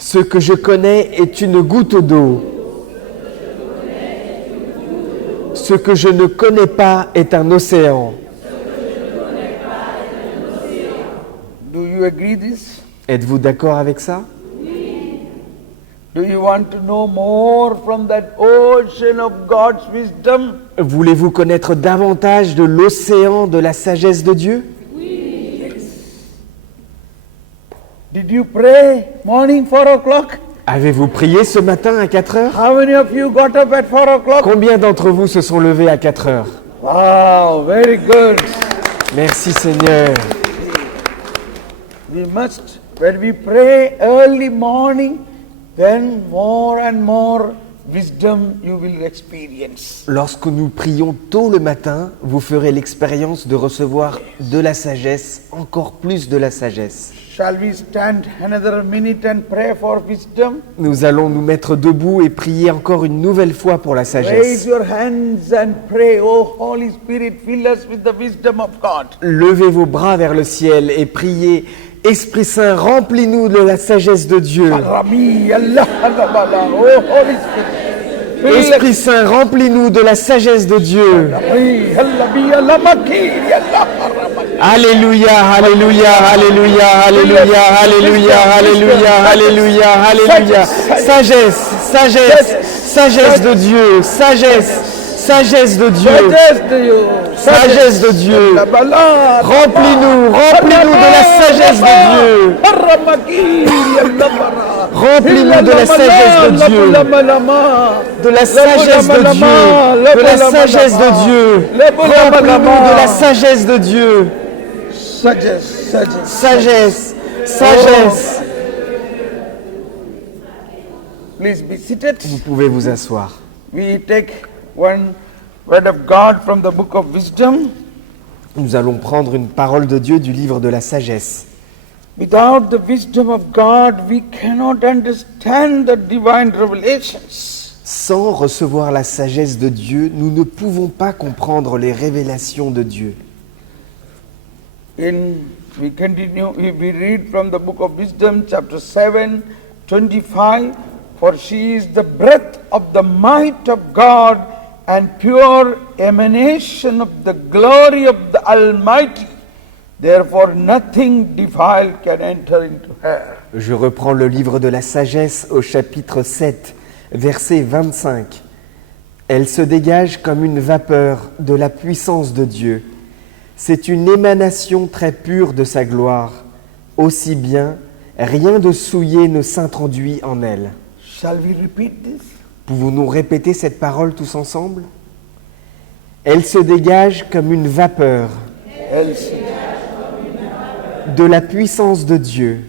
Ce que je connais est une goutte d'eau. Ce que je ne connais pas est un océan. Do you agree this? Êtes-vous d'accord avec ça? Do you want to know more from that ocean of God's wisdom? Voulez-vous connaître davantage de l'océan de la sagesse de Dieu? Did you pray morning 4 o'clock? Avez-vous prié ce matin à 4 heures? How many of you got up at 4 o'clock? Combien d'entre vous se sont levés à 4 heures? Wow, very good. Merci Seigneur. We must, when we pray early morning, then more and more wisdom you will experience. Lorsque nous prions tôt le matin, vous ferez l'expérience de recevoir de la sagesse, encore plus de la sagesse. Shall we stand another minute and pray for wisdom? Nous allons nous mettre debout et prier encore une nouvelle fois pour la Raise sagesse. your hands and pray. Oh, Holy Spirit, fill us with the wisdom of God. Levez vos bras vers le ciel et priez. Esprit Saint, remplis-nous de la sagesse de Dieu. Rami, Allah, Allah, Allah. Oh, Holy Spirit. fill us. Esprit Saint, remplis-nous de la sagesse de Dieu. Rami, Allah, bi, Allah, maki, Allah, Rama. Alléluia, alléluia, alléluia, alléluia, alléluia, alléluia, alléluia, alléluia. Sagesse, sagesse, sagesse de Dieu, sagesse, sagesse de Dieu, Sagesse de Dieu. sagesse de Dieu. Allah, Allah. Remplis-nous, remplis-nous de la sagesse de Dieu. Ramaki, Allah, Bara. Remplis-nous de la sagesse de Dieu. De la sagesse de Dieu. De la sagesse de Dieu. Remplis-nous de la sagesse de Dieu. Sagesse, sagesse. Sagesse, sagesse. Please be seated. Vous pouvez vous asseoir. We take one word of God from the book of wisdom. Nous allons prendre une parole de Dieu du livre de la sagesse. Without the wisdom of God, we cannot understand the divine revelations. Sans recevoir la sagesse de Dieu, nous ne pouvons pas comprendre les révélations de Dieu. We continue, we read from the book of wisdom, chapter 7, 25. For she is the breath of the might of God and pure emanation of the glory of the Almighty. Therefore nothing defiled can enter into her. Je reprends le livre de la sagesse au chapitre 7, verset 25. Elle se dégage comme une vapeur de la puissance de Dieu. C'est une émanation très pure de sa gloire. Aussi bien, rien de souillé ne s'introduit en elle. Shall we repeat this? Pouvons-nous répéter cette parole tous ensemble? Elle se dégage comme une vapeur Else, de la puissance de Dieu.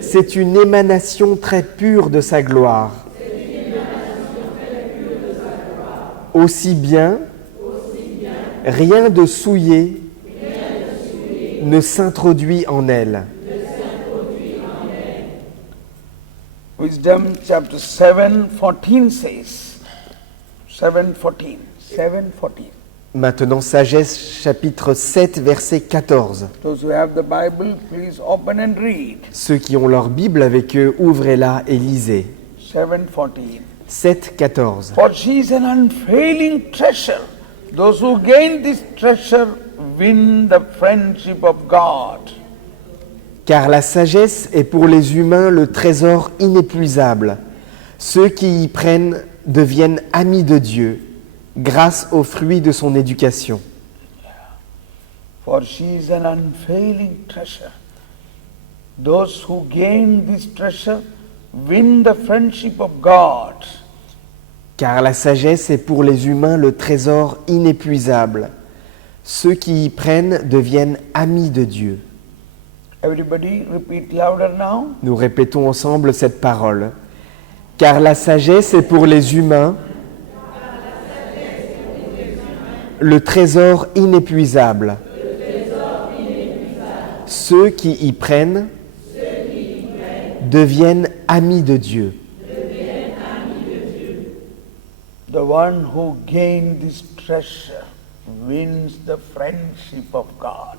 C'est une émanation très pure de sa gloire. Aussi bien, rien de souillé ne s'introduit en elle. Wisdom chapter 7:14 says, 7:14, 7:14. Maintenant, Sagesse, chapitre 7, verset 14. Those who have the Bible, please open and read. Ceux qui ont leur Bible avec eux, ouvrez-la et lisez. 7:14. 7, 14. For she is an unfailing treasure. Those who gain this treasure win the friendship of God. Car la sagesse est pour les humains le trésor inépuisable. Ceux qui y prennent deviennent amis de Dieu, grâce aux fruits de son éducation. For she is an unfailing treasure. Those who gain this treasure win the friendship of God. Car la sagesse est pour les humains le trésor inépuisable. Ceux qui y prennent deviennent amis de Dieu. Everybody repeat louder now. Nous répétons ensemble cette parole. Car la sagesse est pour les humains le trésor inépuisable. Ceux qui y prennent deviennent amis de Dieu. The one who gains this treasure wins the friendship of God.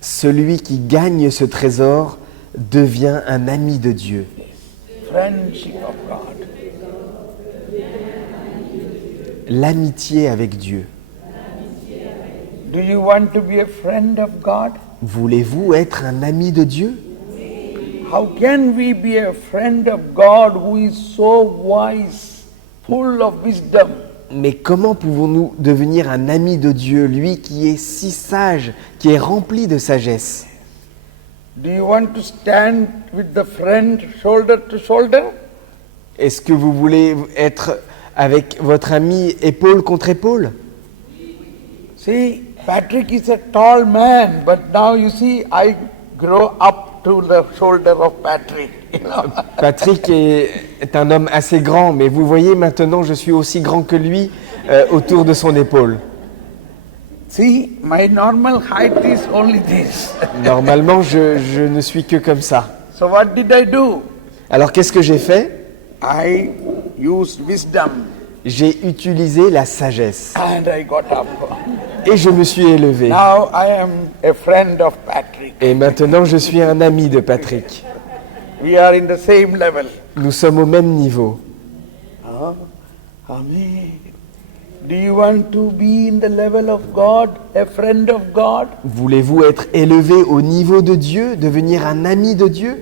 Celui qui gagne ce trésor devient un ami de Dieu. Friendship of God. L'amitié avec Dieu. Do you want to be a friend of God? Voulez-vous être un ami de Dieu? How can we be a friend of God who is so wise, full of wisdom? Mais comment pouvons-nous devenir un ami de Dieu, lui qui est si sage, qui est rempli de sagesse? Do you want to stand with the friend shoulder to shoulder? Est-ce que vous voulez être avec votre ami épaule contre épaule? See, Patrick is a tall man, but now you see, I grow up to the shoulder of Patrick. Patrick est un homme assez grand, mais vous voyez, maintenant je suis aussi grand que lui autour de son épaule. See, my normal height is only this. Normalement, je ne suis que comme ça. So what did I do? Alors qu'est-ce que j'ai fait? I used wisdom J'ai utilisé la sagesse and I got up. et je me suis élevé. Now I am a friend of Patrick. Et maintenant, je suis un ami de Patrick. We are in the same level. Nous sommes au même niveau. Oh, Amen. Do you want to be in the level of God, a friend of God? Voulez-vous être élevé au niveau de Dieu, devenir un ami de Dieu?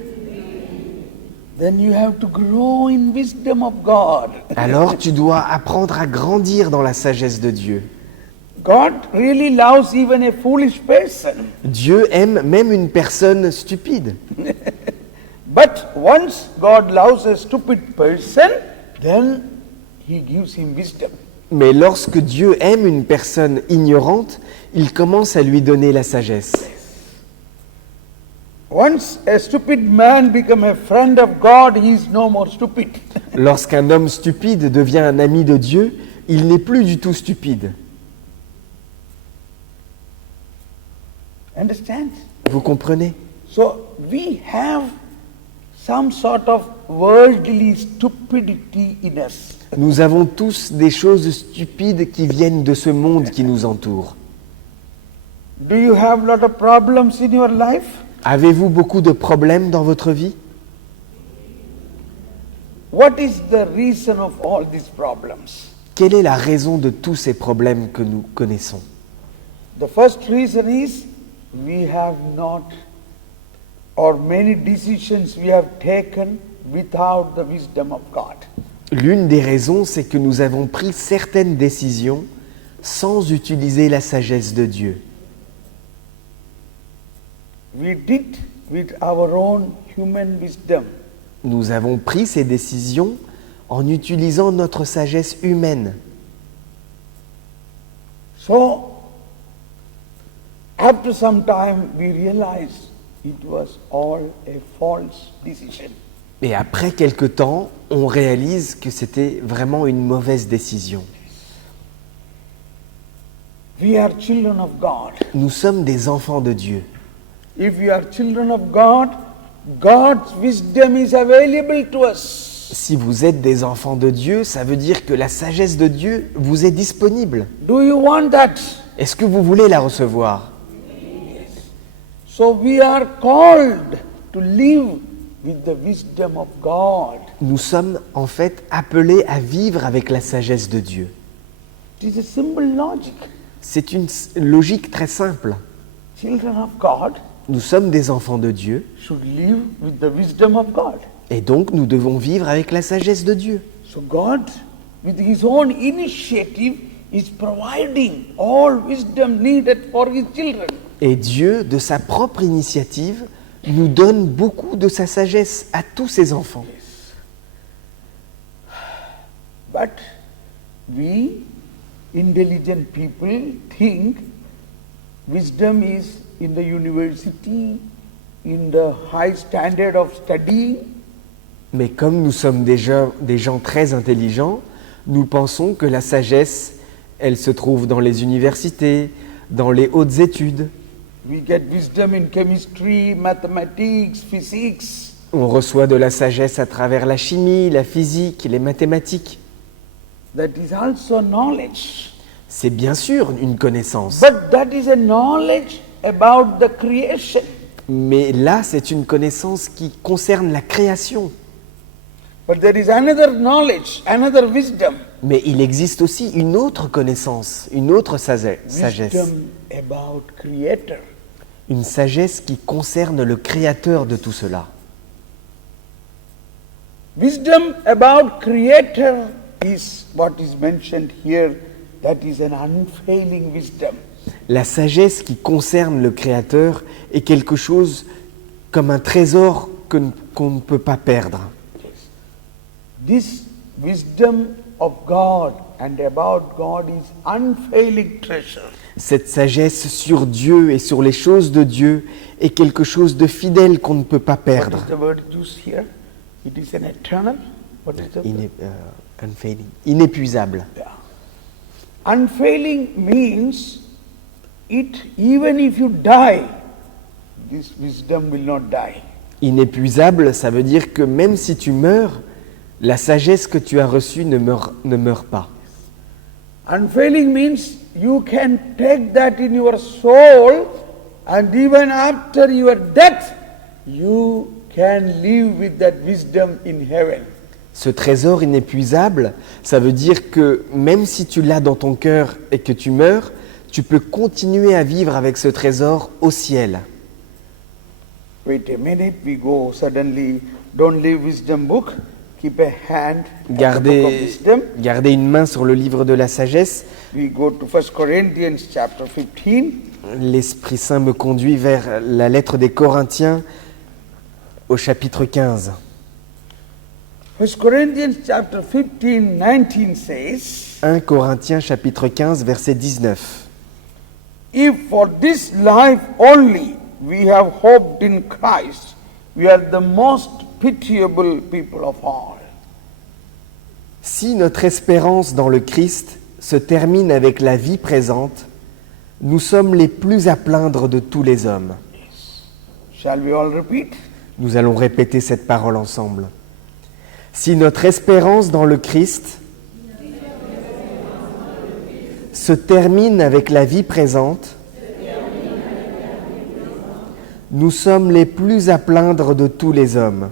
Then you have to grow in wisdom of God. Alors tu dois apprendre à grandir dans la sagesse de Dieu. God really loves even a foolish person. Dieu aime même une personne stupide. But once God loves a stupid person, then He gives him wisdom. Mais lorsque Dieu aime une personne ignorante, il commence à lui donner la sagesse. Once a stupid man becomes a friend of God, he is no more stupid. Lorsqu'un homme stupide devient un ami de Dieu, il n'est plus du tout stupide. Understand? Vous comprenez? So we have some sort of worldly stupidity in us. Nous avons tous des choses stupides qui viennent de ce monde qui nous entoure. Do you have a lot of problems in your life? Avez-vous beaucoup de problèmes dans votre vie? What is the reason of all these problems? Quelle est la raison de tous ces problèmes que nous connaissons? The first reason is we have not, or many decisions we have taken without the wisdom of God. L'une des raisons, c'est que nous avons pris certaines décisions sans utiliser la sagesse de Dieu. We did with our own human wisdom. Nous avons pris ces décisions en utilisant notre sagesse humaine. So, after some time, we realized it was all a false decision. Et après quelque temps, on réalise que c'était vraiment une mauvaise décision. We are children of God. Nous sommes des enfants de Dieu. If we are children of God, God's wisdom is available to us. Si vous êtes des enfants de Dieu, ça veut dire que la sagesse de Dieu vous est disponible. Do you want that? Est-ce que vous voulez la recevoir? So we are called to live with the wisdom of God. Nous sommes en fait appelés à vivre avec la sagesse de Dieu. It is a simple logic. C'est une logique très simple. Children of God Nous sommes des enfants de Dieu should live with the wisdom of God. et donc nous devons vivre avec la sagesse de Dieu. So God, with His own initiative, is providing all wisdom needed for His children. Et Dieu, de sa propre initiative, nous donne beaucoup de sa sagesse à tous ses enfants. But we, intelligent people, think wisdom is in the university, in the high standard of studying. Mais comme nous sommes des gens très intelligents, nous pensons que la sagesse, elle se trouve dans les universités, dans les hautes études. We get wisdom in chemistry, mathematics, physics. On reçoit de la sagesse à travers la chimie, la physique, les mathématiques. That is also knowledge. C'est bien sûr une connaissance, But that is a knowledge about the creation. Mais là, c'est une connaissance qui concerne la création. But there is another knowledge, another wisdom. Mais il existe aussi une autre connaissance, une autre sagesse. Wisdom about Creator. Une sagesse qui concerne le créateur de tout cela. Wisdom about Creator is what is mentioned here. That is an unfailing wisdom. La sagesse qui concerne le créateur est quelque chose comme un trésor qu'on ne peut pas perdre. This wisdom of God and about God is unfailing treasure. Cette sagesse sur Dieu et sur les choses de Dieu est quelque chose de fidèle qu'on ne peut pas What perdre. is the word used here? It is an eternal. What is the Unfailing. Inépuisable. Yeah. Unfailing means it even if you die, this wisdom will not die. Inépuisable, ça veut dire que même si tu meurs, la sagesse que tu as reçue ne meurt pas. Unfailing means you can take that in your soul and even after your death you can live with that wisdom in heaven. Ce trésor inépuisable, ça veut dire que même si tu l'as dans ton cœur et que tu meurs, tu peux continuer à vivre avec ce trésor au ciel. Wait a minute, we go suddenly, don't leave wisdom book, keep a hand on the book of wisdom. Gardez une main sur le livre de la sagesse. We go to 1 Corinthians chapter 15. L'Esprit Saint me conduit vers la lettre des Corinthiens au chapitre 15. 1 Corinthians chapter 15, 19 says, 1 Corinthiens chapitre 15 verset 19. If for this life only we have hoped in Christ, we are the most pitiable people of all. Si notre espérance dans le Christ se termine avec la vie présente, nous sommes les plus à plaindre de tous les hommes. Shall we all repeat? Nous allons répéter cette parole ensemble. Si notre espérance dans le Christ se termine avec la vie présente, nous sommes les plus à plaindre de tous les hommes.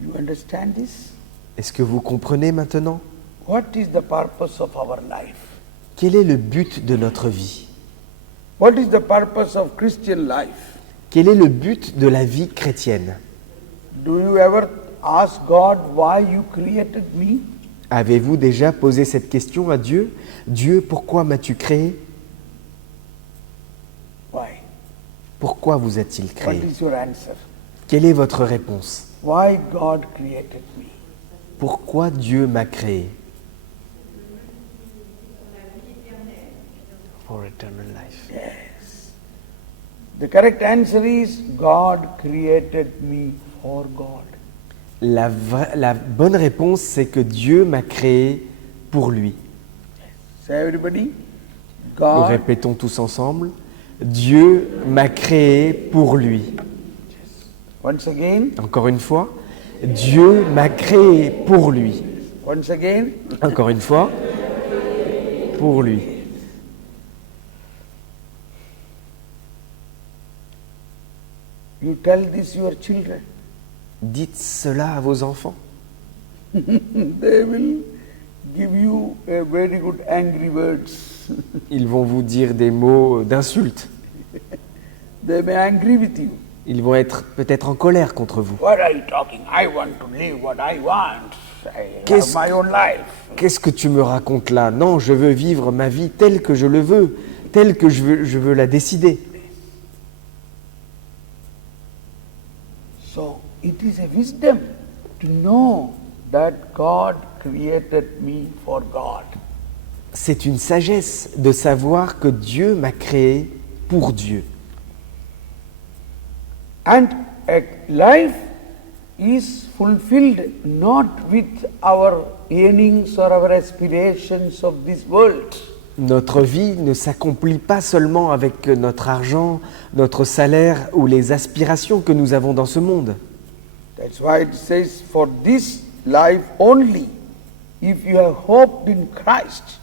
You understand this? Est-ce que vous comprenez maintenant? What is the purpose of our life? Quel est le but de notre vie? What is the purpose of Christian life? Quel est le but de la vie chrétienne? Do you ever ask God why you created me? Avez-vous déjà posé cette question à Dieu? Dieu, pourquoi m'as-tu créé? Why? Pourquoi vous a-t-il What créé? is your answer? Quelle est votre réponse? Why God created me? Pourquoi Dieu m'a créé? For eternal life. Yes. The correct answer is God created me for God. La bonne réponse, c'est que Dieu m'a créé pour lui. Say everybody. Nous God répétons tous ensemble. Dieu m'a créé pour lui. once again, Encore une fois. Dieu m'a créé pour lui. once again. Encore une fois. Pour lui. You tell this your children. Dites cela à vos enfants. They will give you a very good angry words. Ils vont vous dire des mots d'insulte. They may angry with you. Ils vont être peut-être en colère contre vous. What are you talking? I want to live what I want. I have Qu'est-ce- my own life. Qu'est-ce que tu me racontes là? Non, je veux vivre ma vie telle que je le veux, telle que je veux la décider. So it is a wisdom to know that God created me for God. C'est une sagesse de savoir que Dieu m'a créé pour Dieu. And a life is fulfilled not with our yearnings or our aspirations of this world. Notre vie ne s'accomplit pas seulement avec notre argent, notre salaire ou les aspirations que nous avons dans ce monde. That's why it says, for this life only, if you have hoped in Christ,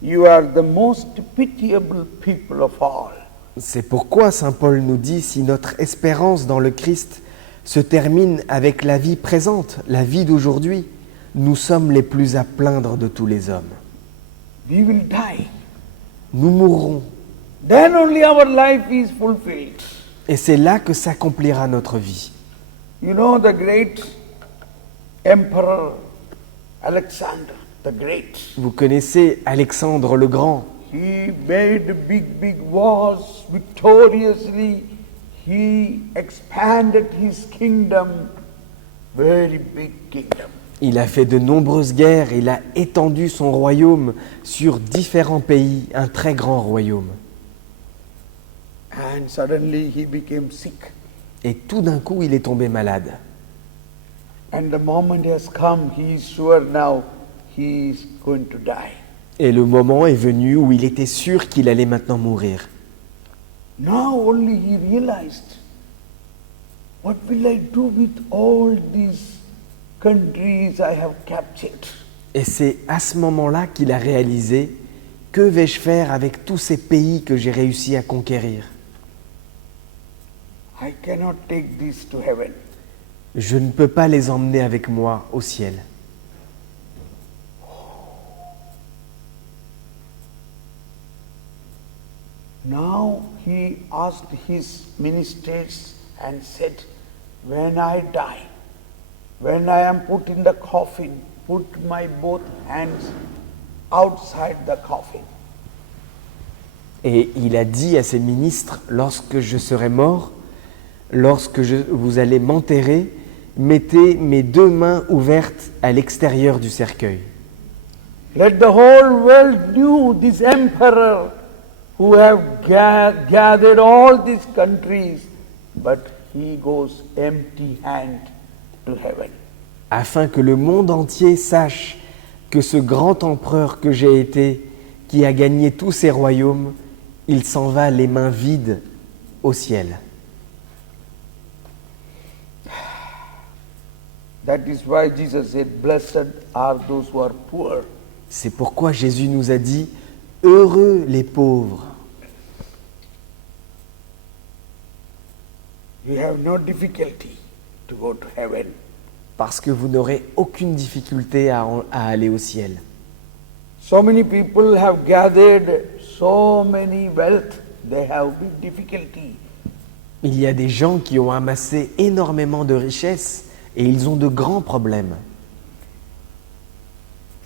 you are the most pitiable people of all. C'est pourquoi Saint Paul nous dit, si notre espérance dans le Christ se termine avec la vie présente, la vie d'aujourd'hui, nous sommes les plus à plaindre de tous les hommes. We will die. Nous mourrons, Then only our life is fulfilled. et c'est là que s'accomplira notre vie. You know the great emperor Alexander the Great. Vous connaissez Alexandre le Grand. He made big wars victoriously. He expanded his kingdom, very big kingdom. Il a fait de nombreuses guerres, il a étendu son royaume sur différents pays, un très grand royaume. And suddenly he became sick. Et tout d'un coup, il est tombé malade. And the moment has come, he is sure now he is going to die. Et le moment est venu où il était sûr qu'il allait maintenant mourir. Now only he realized, what will I do with all these countries I have captured? Et c'est à ce moment-là qu'il a réalisé, que vais-je faire avec tous ces pays que j'ai réussi à conquérir? I cannot take this to heaven. Je ne peux pas les emmener avec moi au ciel. Now he asked his ministers and said, when I die, when I am put in the coffin, put my both hands outside the coffin. Et il a dit à ses ministres, lorsque je serai mort, vous allez m'enterrer, mettez mes deux mains ouvertes à l'extérieur du cercueil. Let the whole world know this emperor who have gathered all these countries, but he goes empty-handed to heaven. Afin que le monde entier sache que ce grand empereur que j'ai été, qui a gagné tous ces royaumes, il s'en va les mains vides au ciel. That is why Jesus said, blessed are those who are poor. C'est pourquoi Jésus nous a dit, heureux les pauvres. You have no difficulty to go to heaven. Parce que vous n'aurez aucune difficulté à aller au ciel. So many people have gathered so many wealth, they have big difficulty. Il y a des gens qui ont amassé énormément de richesses et ils ont de grands problèmes.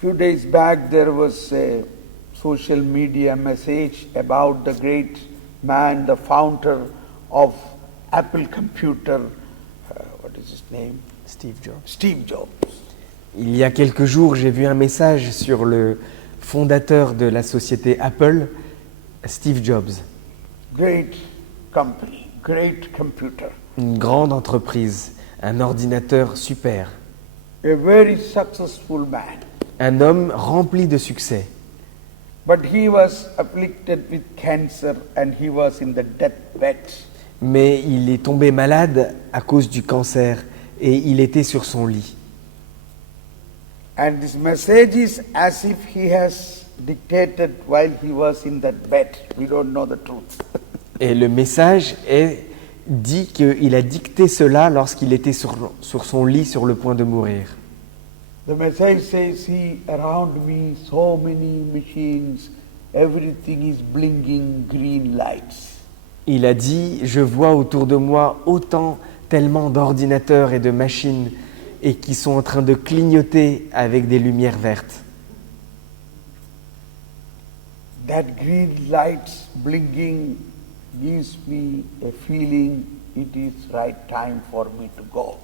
Few days back there was a social media message about the great man, the founder of Apple Computer, what is his name? Steve Jobs. Steve Jobs. Il y a quelques jours, j'ai vu un message sur le fondateur de la société Apple, Steve Jobs. Great company, great computer. Une grande entreprise, un ordinateur super. A very successful man. Un homme rempli de succès. But he was afflicted with cancer and he was in the deathbed. Mais il est tombé malade à cause du cancer et il était sur son lit. And this message is as if he has dictated while he was in that bed. We don't know the truth. Et le message dit qu'il a dicté cela lorsqu'il était sur son lit sur le point de mourir. The message says, see around me so many machines, everything is blinking green lights. Il a dit, je vois autour de moi tellement d'ordinateurs et de machines et qui sont en train de clignoter avec des lumières vertes. That green lights blinking gives me a feeling it is right time for me to go.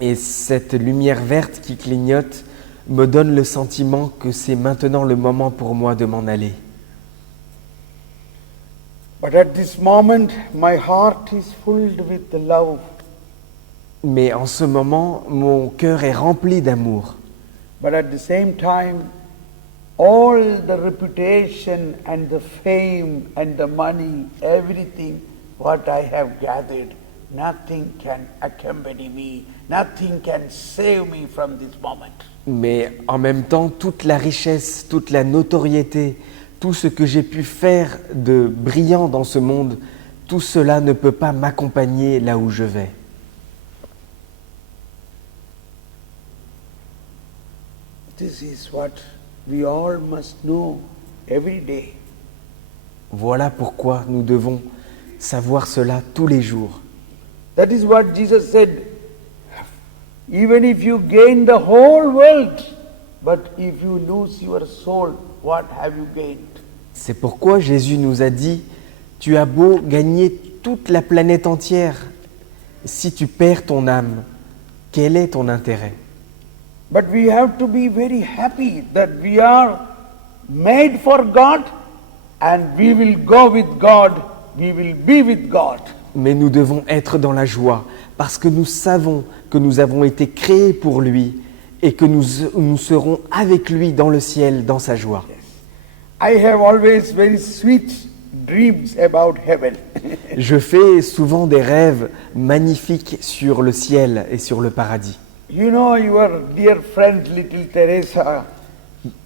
Et cette lumière verte qui clignote me donne le sentiment que c'est maintenant le moment pour moi de m'en aller. But at this moment, my heart is filled with the love. Mais en ce moment, mon cœur est rempli d'amour. But at the same time, all the reputation and the fame and the money, everything what I have gathered, nothing can accompany me, nothing can save me from this moment. Mais en même temps, toute la richesse, toute la notoriété, tout ce que j'ai pu faire de brillant dans ce monde, tout cela ne peut pas m'accompagner là où je vais. This is what we all must know every day. Voilà pourquoi nous devons savoir cela tous les jours. That is what Jesus said. Even if you gain the whole world, but if you lose your soul, what have you gained? C'est pourquoi Jésus nous a dit, tu as beau gagner toute la planète entière, si tu perds ton âme, quel est ton intérêt? But we have to be very happy that we are made for God and we will go with God, we will be with God. Mais nous devons être dans la joie, parce que nous savons que nous avons été créés pour lui et que nous serons avec lui dans le ciel, dans sa joie. I have always very sweet dreams about heaven. Je fais souvent des rêves magnifiques sur le ciel et sur le paradis. You know your dear friend little Teresa,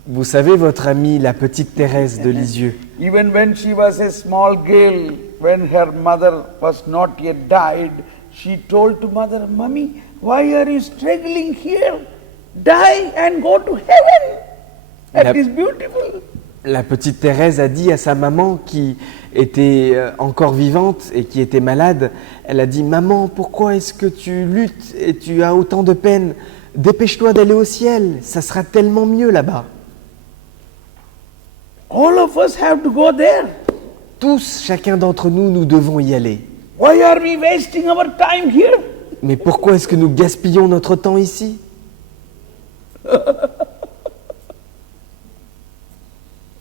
Vous savez, votre amie, la petite Thérèse de Lisieux, even when she was a small girl, when her mother was not yet died, she told to mother, Mommy, why are you struggling here? Die and go to heaven. That is beautiful. la petite Thérèse a dit à sa maman qui était encore vivante et qui était malade, elle a dit « Maman, pourquoi est-ce que tu luttes et tu as autant de peine? Dépêche-toi d'aller au ciel, ça sera tellement mieux là-bas. » All of us have to go there. Tous, chacun d'entre nous, nous devons y aller. Why are we wasting our time here? Mais pourquoi est-ce que nous gaspillons notre temps ici?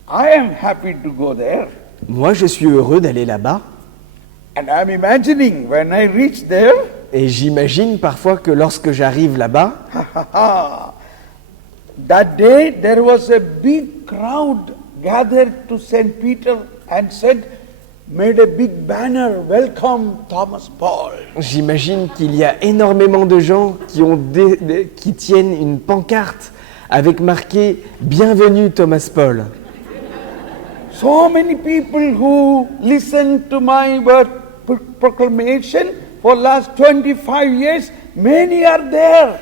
I am happy to go there. Moi, je suis heureux d'aller là-bas. And I'm imagining when I reach there, Et j'imagine parfois que lorsque j'arrive là-bas, that day there was a big crowd gathered to St. Peter and said, made a big banner, welcome Thomas Paul. j'imagine qu'il y a énormément de gens qui tiennent une pancarte avec marqué « Bienvenue Thomas Paul ». So many people who listened to my proclamation for last 25 years, many are there.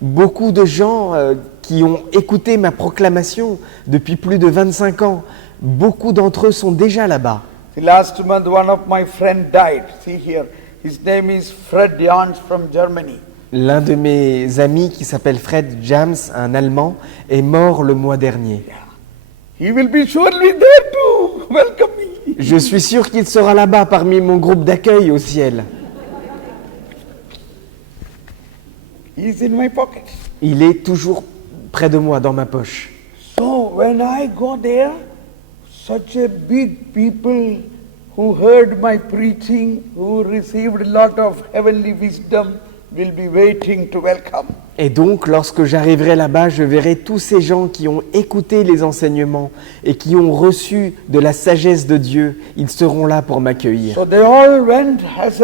Beaucoup de gens qui ont écouté ma proclamation depuis plus de 25 ans, beaucoup d'entre eux sont déjà là-bas. Last month one of my friends died. See here, his name is Fred Jans from Germany. L'un de mes amis qui s'appelle Fred Jams, un Allemand, est mort le mois dernier. He will be surely there to welcome me. Je suis sûr qu'il sera là-bas parmi mon groupe d'accueil au ciel. He is in my pocket. Il est toujours près de moi, dans ma poche. So when I go there, such a big people who heard my preaching, who received a lot of heavenly wisdom, will be waiting to welcome. Et donc, lorsque j'arriverai là-bas, je verrai tous ces gens qui ont écouté les enseignements et qui ont reçu de la sagesse de Dieu. Ils seront là pour m'accueillir. So they all went as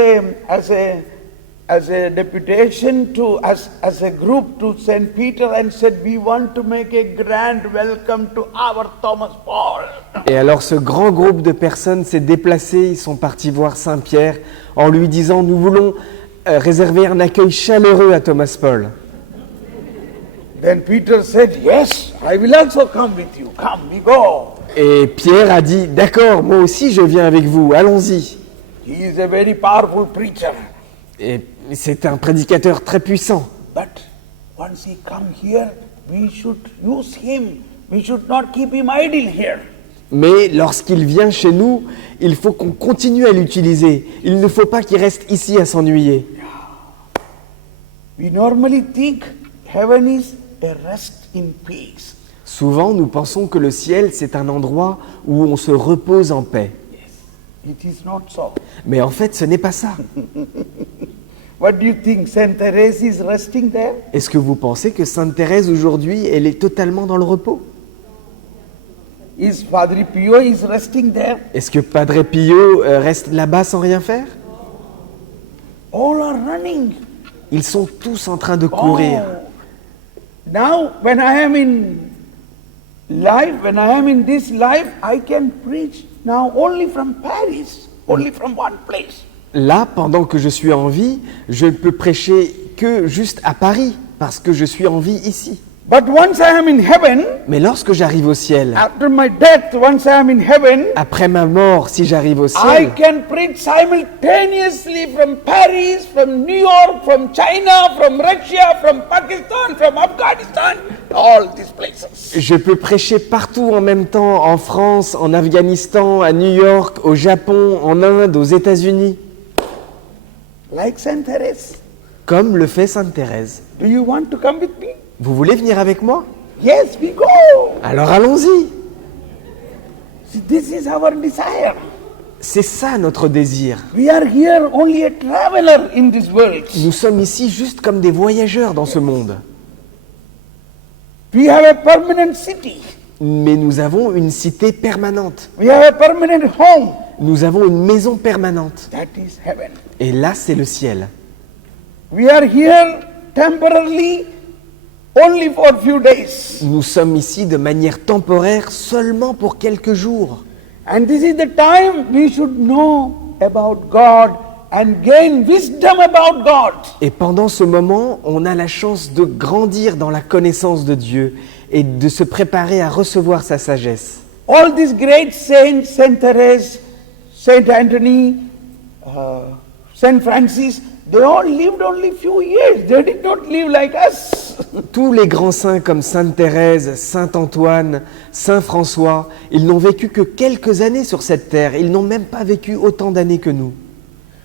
a deputation as a group to St. Peter and said, we want to make a grand welcome to our Thomas Paul. Et alors, ce grand groupe de personnes s'est déplacé. Ils sont partis voir Saint-Pierre en lui disant, nous voulons réserver un accueil chaleureux à Thomas Paul. Then Peter said, yes, I will also come with you. Come, we go. Et Pierre a dit, d'accord, moi aussi je viens avec vous, allons-y. He is a very powerful preacher. Et c'est un prédicateur très puissant. But once he come here, we should use him. We should not keep him idle here. Mais lorsqu'il vient chez nous, il faut qu'on continue à l'utiliser. Il ne faut pas qu'il reste ici à s'ennuyer. We normally think heaven is a rest in peace. Souvent, nous pensons que le ciel, c'est un endroit où on se repose en paix. It is not so. Mais en fait, ce n'est pas ça. What do you think? Saint Therese is resting there? Est-ce que vous pensez que Sainte Thérèse, aujourd'hui, elle est totalement dans le repos? Is Padre Pio is resting there? Est-ce que Padre Pio reste là-bas sans rien faire? All are running. Ils sont tous en train de courir. Oh. Now, when I am in life, when I am in this life, I can preach now only from Paris, only from one place. Là, pendant que je suis en vie, je ne peux prêcher que juste à Paris, parce que je suis en vie ici. But once I am in heaven, Mais lorsque j'arrive au ciel, after my death, once I am in heaven, après ma mort, si j'arrive au I ciel, can preach simultaneously from Paris, from New York, from China, from Russia, from Pakistan, from Afghanistan, all these places. je peux prêcher partout en même temps, en France, en Afghanistan, à New York, au Japon, en Inde, aux États-Unis, Like Saint Therese. comme le fait Sainte Thérèse. Do you want to come with me? Vous voulez venir avec moi? Yes, we go. Alors allons-y. See, this is our desire. C'est ça notre désir. We are here only a traveler in this world. Nous sommes ici juste comme des voyageurs dans ce monde. We have a permanent city. Mais nous avons une cité permanente. We have a permanent home. Nous avons une maison permanente. That is heaven. Et là, c'est le ciel. We are here temporarily only for a few days. Nous sommes ici de manière temporaire seulement pour quelques jours. And this is the time we should know about God and gain wisdom about God. Et pendant ce moment, on a la chance de grandir dans la connaissance de Dieu et de se préparer à recevoir sa sagesse. All these great saints, Saint Therese, Saint Anthony, Saint Francis, they all lived only few years. They did not live like us. Tous les grands saints comme Sainte Thérèse, Saint Antoine, Saint François, ils n'ont vécu que quelques années sur cette terre. Ils n'ont même pas vécu autant d'années que nous.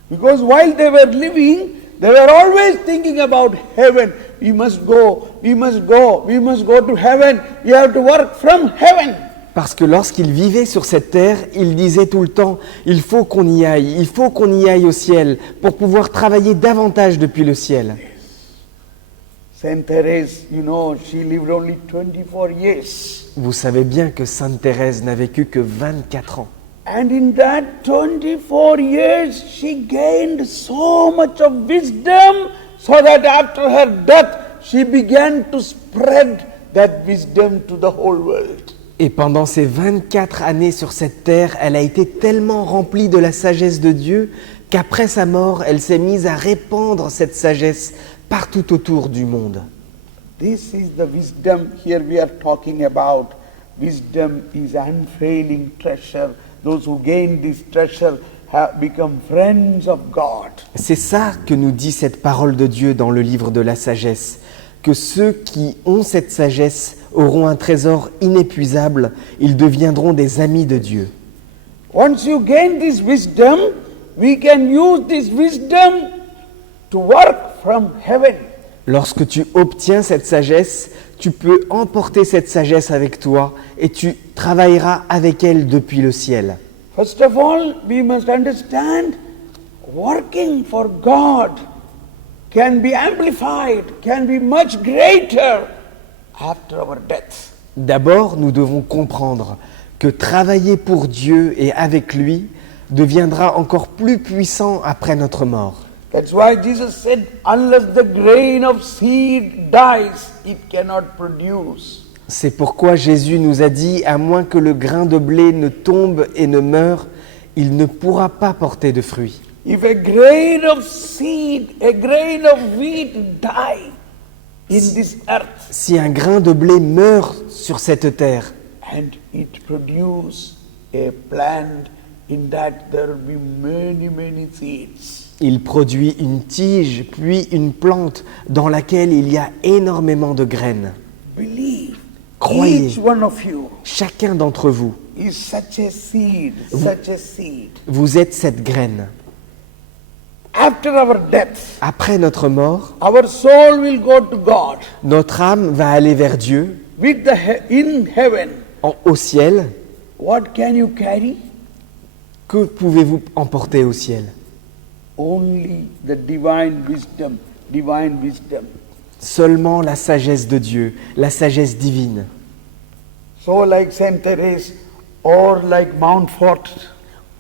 Because while they were living, they were always thinking about heaven. We must go, we must go, we must go to heaven. We have to work from heaven. Parce que lorsqu'ils vivaient sur cette terre, ils disaient tout le temps, il faut qu'on y aille au ciel pour pouvoir travailler davantage depuis le ciel. Saint Therese, you know, she lived only 24 years. Vous savez bien que Sainte Thérèse n'a vécu que 24 ans. And in that 24 years, she gained so much of wisdom so that after her death, she began to spread that wisdom to the whole world. Et pendant ces 24 années sur cette terre, elle a été tellement remplie de la sagesse de Dieu qu'après sa mort, elle s'est mise à répandre cette sagesse partout autour du monde. This is the wisdom here we are talking about. Wisdom is unfailing treasure. Those who gain this treasure have become friends of God. C'est ça que nous dit cette parole de Dieu dans le livre de la sagesse, que ceux qui ont cette sagesse auront un trésor inépuisable, ils deviendront des amis de Dieu. Once you gain this wisdom, we can use this wisdom to work from heaven. Lorsque tu obtiens cette sagesse, tu peux emporter cette sagesse avec toi et tu travailleras avec elle depuis le ciel. First of all, we must understand working for God can be amplified, can be much greater after our death. D'abord, nous devons comprendre que travailler pour Dieu et avec lui deviendra encore plus puissant après notre mort. That's why Jesus said, unless the grain of seed dies, it cannot produce. C'est pourquoi Jésus nous a dit, à moins que le grain de blé ne tombe et ne meure, il ne pourra pas porter de fruits. If a grain of seed, a grain of wheat die in this earth, Si un grain de blé meurt sur cette terre, and it produce a plant in that there will be many, many seeds. il produit une tige, puis une plante dans laquelle il y a énormément de graines. Believe, Croyez. each one of you Chacun d'entre vous, is such a seed, such a seed. vous êtes cette graine. After our death, Après notre mort, our soul will go to God notre âme va aller vers Dieu, with in heaven. au ciel. What can you carry? Que pouvez-vous emporter au ciel? Only the divine wisdom, divine wisdom. Seulement la sagesse de Dieu, la sagesse divine. So like Saint Therese or like Mountfort,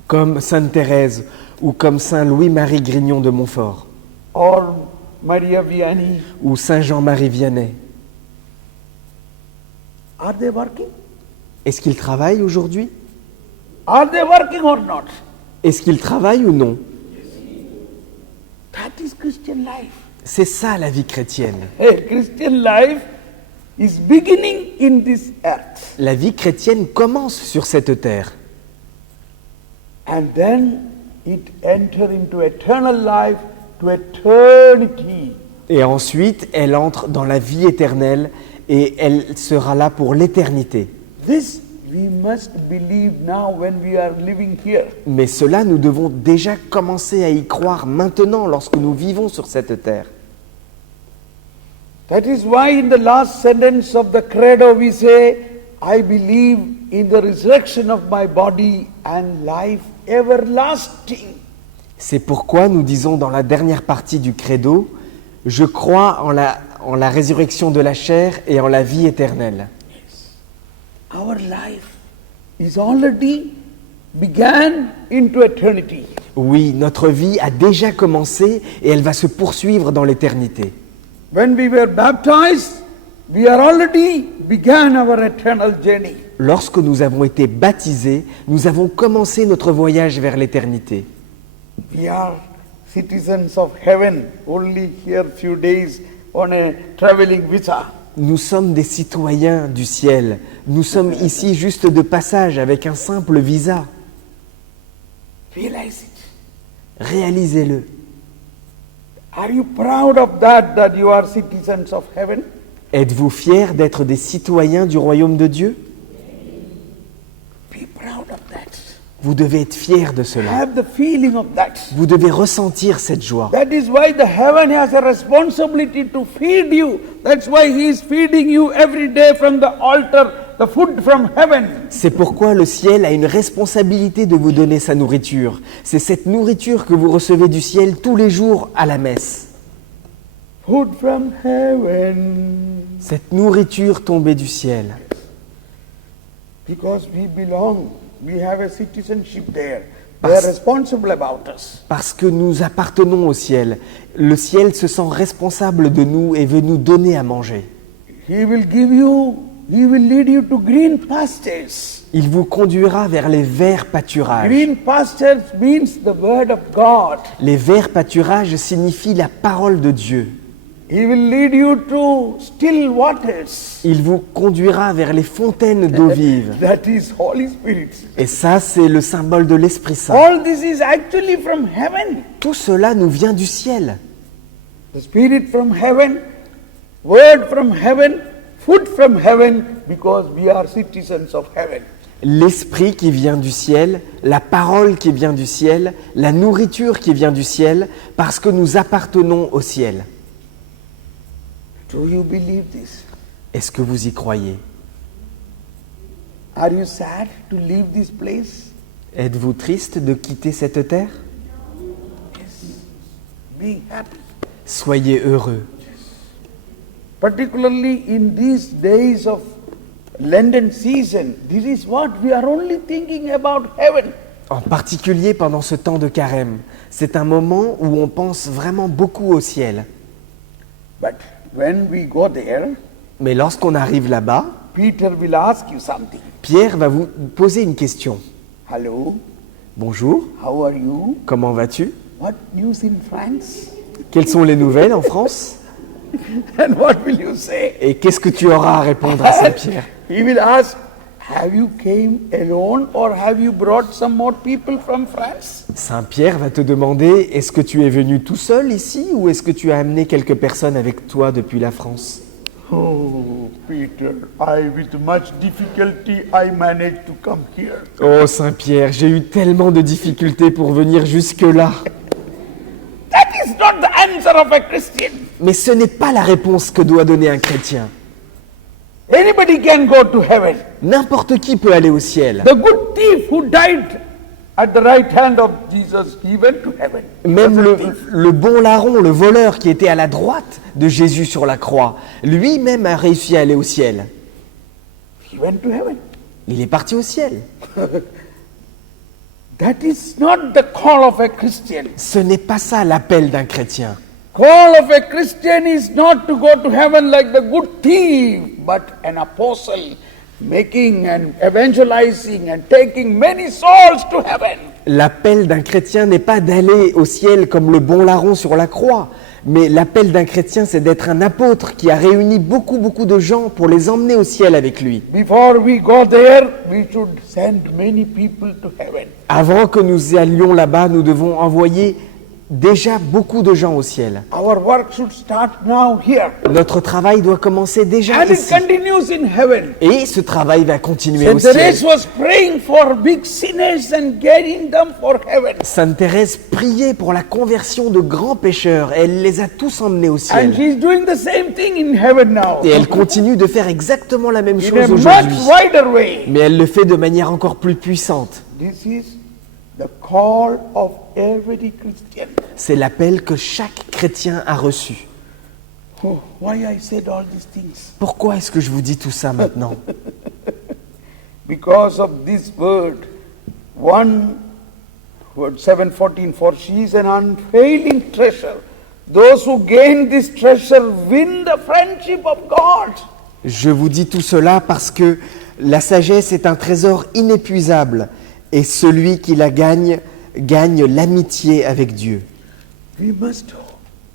Comme Sainte Thérèse ou comme Saint Louis-Marie Grignon de Montfort. or Maria Vianney, ou Saint Jean-Marie Vianney. are they working? Est-ce qu'ils travaillent aujourd'hui? Are they working or not? Est-ce qu'ils travaillent ou non? That is Christian life. C'est ça la vie chrétienne. Hey, Christian life is beginning in this earth. La vie chrétienne commence sur cette terre. And then it enter into eternal life to eternity. Et ensuite, elle entre dans la vie éternelle et elle sera là pour l'éternité. This we must believe now when we are living here. Mais cela, nous devons déjà commencer à y croire maintenant lorsque nous vivons sur cette terre. That is why in the last sentence of the credo we say, I believe in the resurrection of my body and life everlasting. C'est pourquoi nous disons dans la dernière partie du credo, je crois en la résurrection de la chair et en la vie éternelle. Our life is already began into eternity. Oui, notre vie a déjà commencé et elle va se poursuivre dans l'éternité. When we were baptized, we are already began our eternal journey. Lorsque nous avons été baptisés, nous avons commencé notre voyage vers l'éternité. We are citizens of heaven, only here few days on a traveling visa. Nous sommes des citoyens du ciel. Nous sommes ici juste de passage avec un simple visa. Realize it. Réalisez-le. Are you proud of that you are citizens of heaven? Êtes-vous fiers d'être des citoyens du royaume de Dieu? Be proud of that. Vous devez être fiers de cela. Have the feeling of that. Vous devez ressentir cette joie. That is why the heaven has a responsibility to feed you. That's why he is feeding you every day from the altar, the food from heaven. C'est pourquoi le ciel a une responsabilité de vous donner sa nourriture. C'est cette nourriture que vous recevez du ciel tous les jours à la messe. Food from heaven. Cette nourriture tombée du ciel. Because we belong. We have a citizenship there. They are responsible about us. Parce que nous appartenons au ciel. Le ciel se sent responsable de nous et veut nous donner à manger. He will lead you to green pastures. Il vous conduira vers les verts pâturages. Green pastures means the word of God. Les verts pâturages signifient la parole de Dieu. He will lead you to still waters. Il vous conduira vers les fontaines d'eau vive. That is Holy Spirit. Et ça, c'est le symbole de l'Esprit Saint. All this is actually from heaven. Tout cela nous vient du ciel. The Spirit from heaven, word from heaven, food from heaven, because we are citizens of heaven. L'Esprit qui vient du ciel, la parole qui vient du ciel, la nourriture qui vient du ciel, parce que nous appartenons au ciel. Do you believe this? Est-ce que vous y croyez? Are you sad to leave this place? Êtes-vous triste de quitter cette terre? Yes. Be happy. Soyez heureux. Particularly in these days of Lenten season, this is what we are only thinking about heaven. En particulier pendant ce temps de carême. C'est un moment où on pense vraiment beaucoup au ciel. But when we go there, Mais lorsqu'on arrive là-bas, Peter will ask you something. Pierre va vous poser une question. Hello, Bonjour, how are you? comment vas-tu? What news in France? Quelles sont les nouvelles en France? And what will you say? Et qu'est-ce que tu auras à répondre à Saint-Pierre? He will ask, have you came alone or have you brought some more people from France? Saint-Pierre va te demander, est-ce que tu es venu tout seul ici ou est-ce que tu as amené quelques personnes avec toi depuis la France? Oh, Peter, with much difficulty, I managed to come here. Oh Saint-Pierre, j'ai eu tellement de difficultés pour venir jusque-là. That is not the answer of a Christian. Mais ce n'est pas la réponse que doit donner un chrétien. Anybody can go to heaven. N'importe qui peut aller au ciel. The good thief who died at the right hand of Jesus, he went to heaven. Même le bon larron, le voleur qui était à la droite de Jésus sur la croix, lui-même a réussi à aller au ciel. He went to heaven. Il est parti au ciel. That is not the call of a Christian. Ce n'est pas ça l'appel d'un chrétien. Call of a Christian is not to go to heaven like the good thief, but an apostle making and evangelizing and taking many souls to heaven. L'appel d'un chrétien n'est pas d'aller au ciel comme le bon larron sur la croix, mais l'appel d'un chrétien, c'est d'être un apôtre qui a réuni beaucoup de gens pour les emmener au ciel avec lui. Before we go there, we should send many people to heaven. Avant que nous allions là-bas, nous devons envoyer déjà beaucoup de gens au ciel. Our work should start now here. Notre travail doit commencer déjà And it ici. continues in heaven. Et ce travail va continuer au Saint ciel. Therese was praying for big sinners and getting them for heaven. Sainte Thérèse priait pour la conversion de grands pécheurs. Elle les a tous emmenés au And ciel. she's doing the same thing in heaven now. Et elle continue de faire exactement la même In a chose much aujourd'hui. wider way. Mais elle le fait de manière encore plus puissante. This is the call of every Christian. C'est l'appel que chaque chrétien a reçu. Oh, why I said all these things? Pourquoi est-ce que je vous dis tout ça maintenant? Because of this word, 7:14, for she is an unfailing treasure. Those who gain this treasure win the friendship of God. Je vous dis tout cela parce que la sagesse est un trésor inépuisable et celui qui la gagne, gagne l'amitié avec Dieu. We must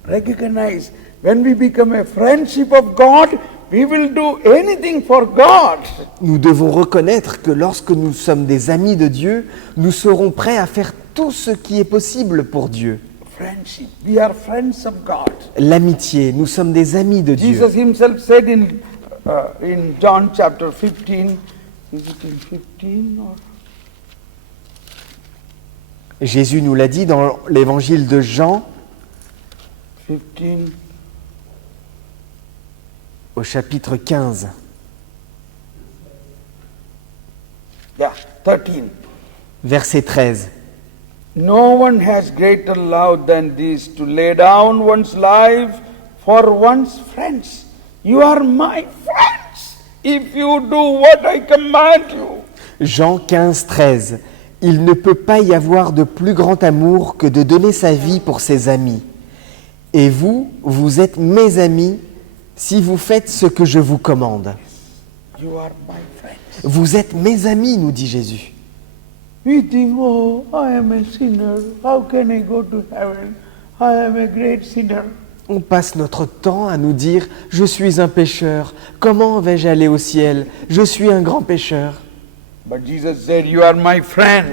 recognize when we become a friendship of God, we will do anything for God. Nous devons reconnaître que lorsque nous sommes des amis de Dieu, nous serons prêts à faire tout ce qui est possible pour Dieu. Friendship. We are friends of God. L'amitié, nous sommes des amis de Dieu. Jesus himself said in John chapter 15, is it in 15 or? Jésus nous l'a dit dans l'évangile de Jean, 15, au chapitre 15. yeah, 13. Verset 13. No one has greater love than this, to lay down one's life for one's friends. You are my friends if you do what I command you. Jean 15, 13. Il ne peut pas y avoir de plus grand amour que de donner sa vie pour ses amis. Et vous, vous êtes mes amis si vous faites ce que je vous commande. You are my friends. Vous êtes mes amis, nous dit Jésus. We think, oh, I am a sinner. How can I go to heaven? I am a great sinner. On passe notre temps à nous dire « Je suis un pécheur, comment vais-je aller au ciel? Je suis un grand pécheur. » But Jesus said, you are my friend.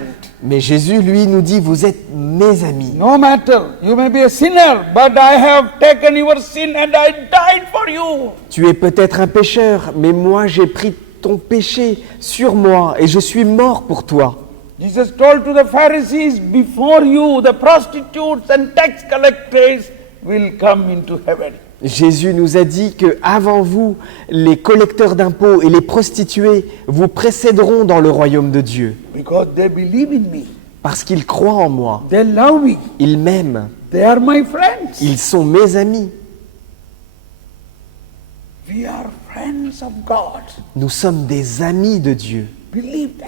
Mais Jésus, lui, nous dit « Vous êtes mes amis. No matter, you may be a sinner, but I have taken your sin and I died for you. Tu es peut-être un pécheur, mais moi j'ai pris ton péché sur moi et je suis mort pour toi. » Jesus told to the Pharisees, before you, the prostitutes and tax collectors will come into heaven. Jésus nous a dit que avant vous, les collecteurs d'impôts et les prostituées vous précéderont dans le royaume de Dieu. Because they believe in me. Parce qu'ils croient en moi. They love me. Ils m'aiment. They are my friends. Ils sont mes amis. We are friends of God. Nous sommes des amis de Dieu. Believe that.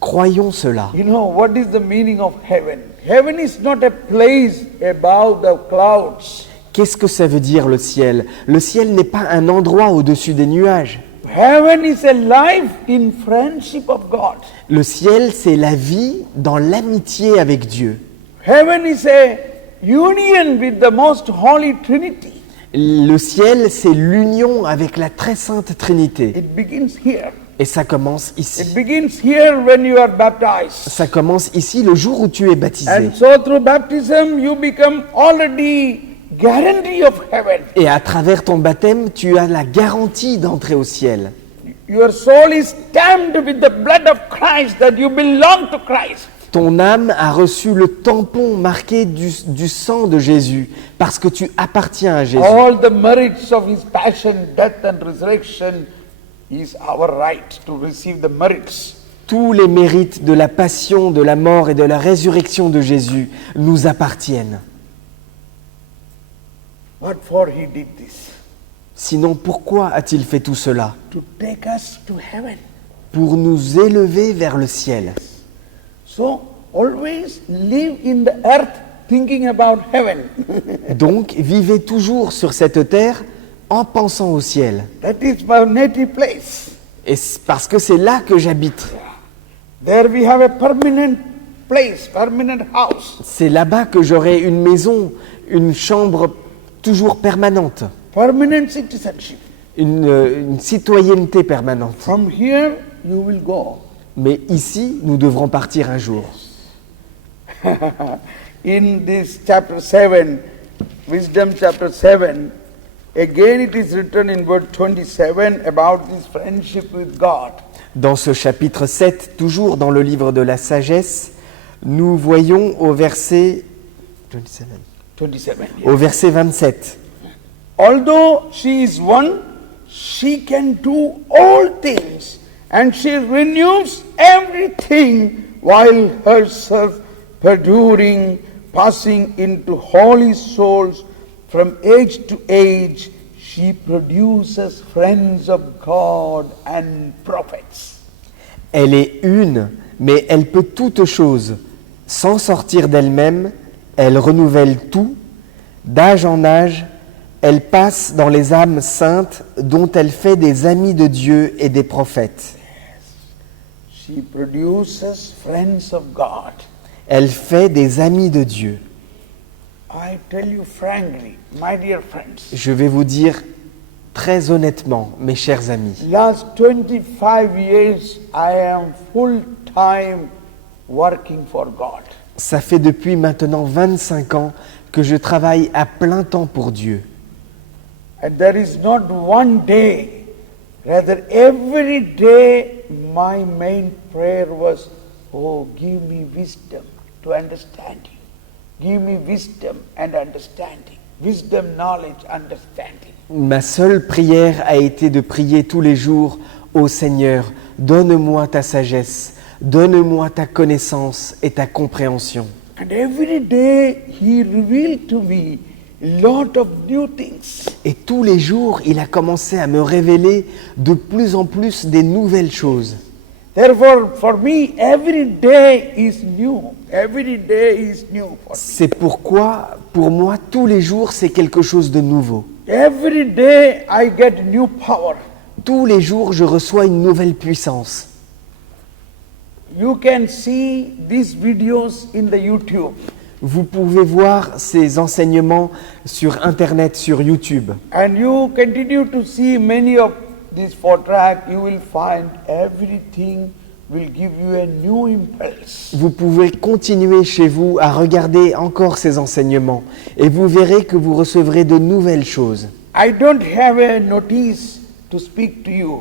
Croyons cela. You know, what is the meaning of heaven? Heaven is not a place above the clouds. Qu'est-ce que ça veut dire le ciel? Le ciel n'est pas un endroit au-dessus des nuages. Heaven is a life in friendship of God. Le ciel, c'est la vie dans l'amitié avec Dieu. Heaven is a union with the most holy Trinity. Le ciel, c'est l'union avec la très sainte Trinité. It begins here. Et ça commence It ici. begins here when you are baptized. Ça commence ici le jour où tu es baptisé. And so through baptism you become already guarantee of heaven. Et à travers ton baptême, tu as la garantie d'entrer au ciel. Your soul is stamped with the blood of Christ that you belong to Christ. Ton âme a reçu le tampon marqué du sang de Jésus parce que tu appartiens à Jésus. All the merits of his passion, death and resurrection is our right to receive the merits. Tous les mérites de la passion, de la mort et de la résurrection de Jésus nous appartiennent. What for he did this? Sinon, pourquoi a-t-il fait tout cela? To take us to heaven. Pour nous élever vers le ciel. So always live in the earth thinking about heaven. Donc, vivez toujours sur cette terre en pensant au ciel. That is my native place. Et parce que c'est là que j'habite. There we have a permanent place, permanent house, C'est là-bas que j'aurai une maison, une chambre toujours permanente, permanent citizenship. une citoyenneté permanente. From here you will go. Mais ici, nous devrons partir un jour. In this chapter 7, Wisdom chapter 7, again it is written in verse 27 about this friendship with God. Dans ce chapitre 7, toujours dans le livre de la sagesse, nous voyons au verset 27, 27. au verset 27. Although she is one, she can do all things, and she renews everything while herself perduring, passing into holy souls from age to age. She produces friends of God and prophets. Elle est une, mais elle peut toutes choses. Sans sortir d'elle-même, elle renouvelle tout. D'âge en âge, elle passe dans les âmes saintes dont elle fait des amis de Dieu et des prophètes. She produces friends of God. Elle fait des amis de Dieu. I tell you frankly, my dear friends, Je vais vous dire très honnêtement, mes chers amis, last 25 years I am full time working for God. ça fait depuis maintenant 25 ans que je travaille à plein temps pour Dieu. And there is not one day, rather every day my main prayer was, oh, give me wisdom to understand you. Give me wisdom and understanding. Wisdom, knowledge, understanding. Ma seule prière a été de prier tous les jours, ô Seigneur, donne-moi ta sagesse, donne-moi ta connaissance et ta compréhension. And every day he revealed to me a lot of new things. Et tous les jours, il a commencé à me révéler de plus en plus des nouvelles choses. Therefore, for me, every day is new. Every day is new for me. C'est pourquoi, pour moi, tous les jours, c'est quelque chose de nouveau. Every day I get new power. Tous les jours, je reçois une nouvelle puissance. You can see these videos in the YouTube. Vous pouvez voir ces enseignements sur Internet, sur YouTube. And you continue to see many of these tracks, you will find everything will give you a new impulse. Vous pouvez continuer chez vous à regarder encore ces enseignements et vous verrez que vous recevrez de nouvelles choses. I don't have a notice to speak to you.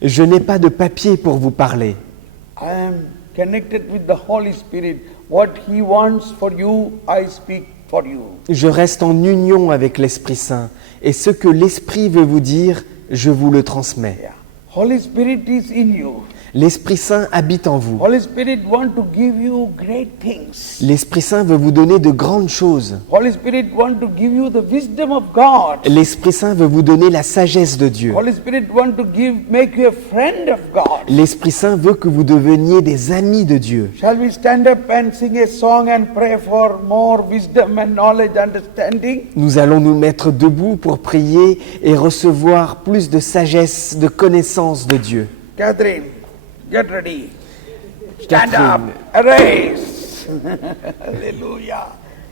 Je n'ai pas de papier pour vous parler. I am connected with the Holy Spirit. What He wants for you, I speak for you. Je reste en union avec l'Esprit Saint et ce que l'Esprit veut vous dire, je vous le transmets. Yeah. Holy Spirit is in you. L'Esprit Saint habite en vous. Holy Spirit wants to give you great things. L'Esprit Saint veut vous donner de grandes choses. Holy Spirit wants to give you the wisdom of God. L'Esprit Saint veut vous donner la sagesse de Dieu. Holy Spirit wants to make you a friend of God. L'Esprit Saint veut que vous deveniez des amis de Dieu. Shall we stand up and sing a song and pray for more wisdom and knowledge, understanding? Nous allons nous mettre debout pour prier et recevoir plus de sagesse, de connaissance de Dieu. Catherine, get ready. Stand Catherine. up, arise. Hallelujah.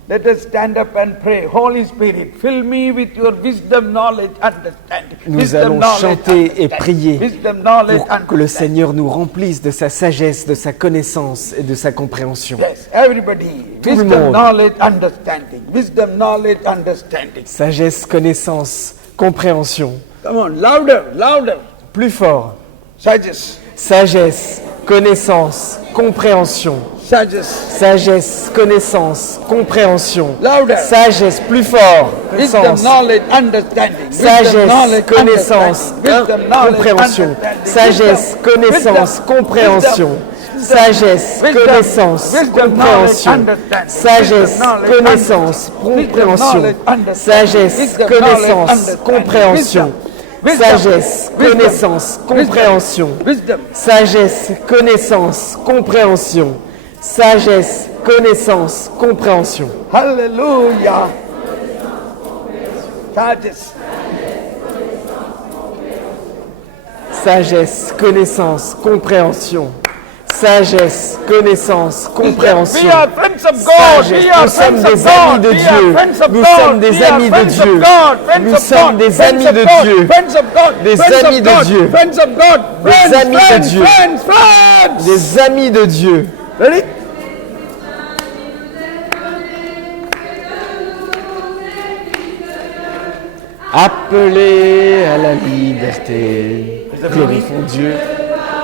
Let us stand up and pray. Holy Spirit, fill me with your wisdom, knowledge, understanding. Nous Wisdom, allons knowledge, chanter et understanding. prier Wisdom, knowledge, pour que le understanding. Seigneur nous remplisse de sa sagesse, de sa connaissance et de sa compréhension. Yes, everybody. Tout le Wisdom, monde. knowledge, understanding. Wisdom, knowledge, understanding. Sagesse, connaissance, compréhension. Come on, louder, louder. Plus fort. Sagesse, Sagesse, connaissance, compréhension. sagesse. Sagesse, connaissance, compréhension. Louder. Sagesse, plus fort. Wisdom, Puissance. knowledge, understanding. Wisdom, Sagesse, knowledge, connaissance, understanding. Wisdom, knowledge, compréhension. understanding. Sagesse, Wisdom, connaissance, wisdom, compréhension. wisdom, Sagesse, wisdom, connaissance, wisdom, compréhension. knowledge, understanding. Sagesse, Wisdom, knowledge, connaissance, understanding. compréhension. Wisdom, knowledge, understanding. Sagesse, Wisdom, connaissance, knowledge, compréhension. understanding. Wisdom, Sagesse, wisdom, connaissance, wisdom, compréhension. Wisdom. Sagesse, connaissance, compréhension. Sagesse, connaissance, compréhension. Hallelujah. Sagesse. Sagesse, connaissance, compréhension. Sagesse, connaissance, compréhension. We are friends of God. Sagesse. We are Nous sommes friends of des amis God. de We are Dieu. friends of Nous God. sommes des We are amis de friends of Dieu. God. Friends Nous of sommes God. des Friends amis of de God. Dieu. Friends of God. Des Friends amis of de God. Dieu. Friends of God. Des Friends, amis de friends, Dieu. friends, friends. Des amis de Dieu. Ready? Appelés à la liberté. Glorifions Dieu.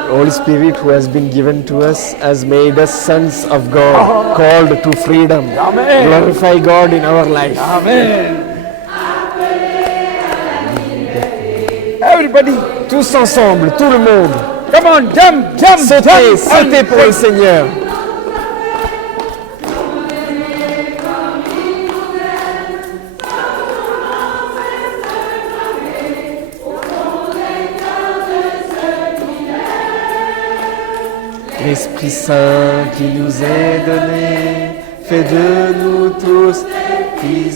The Holy Spirit who has been given to us has made us sons of God, called to freedom. Amen. Glorify God in our life. Amen. Everybody, Tous ensemble, tout le monde, come on, jump, jump, sautez, jump. sautez pour le Seigneur. L'Esprit Saint qui nous est donné fait de nous tous fils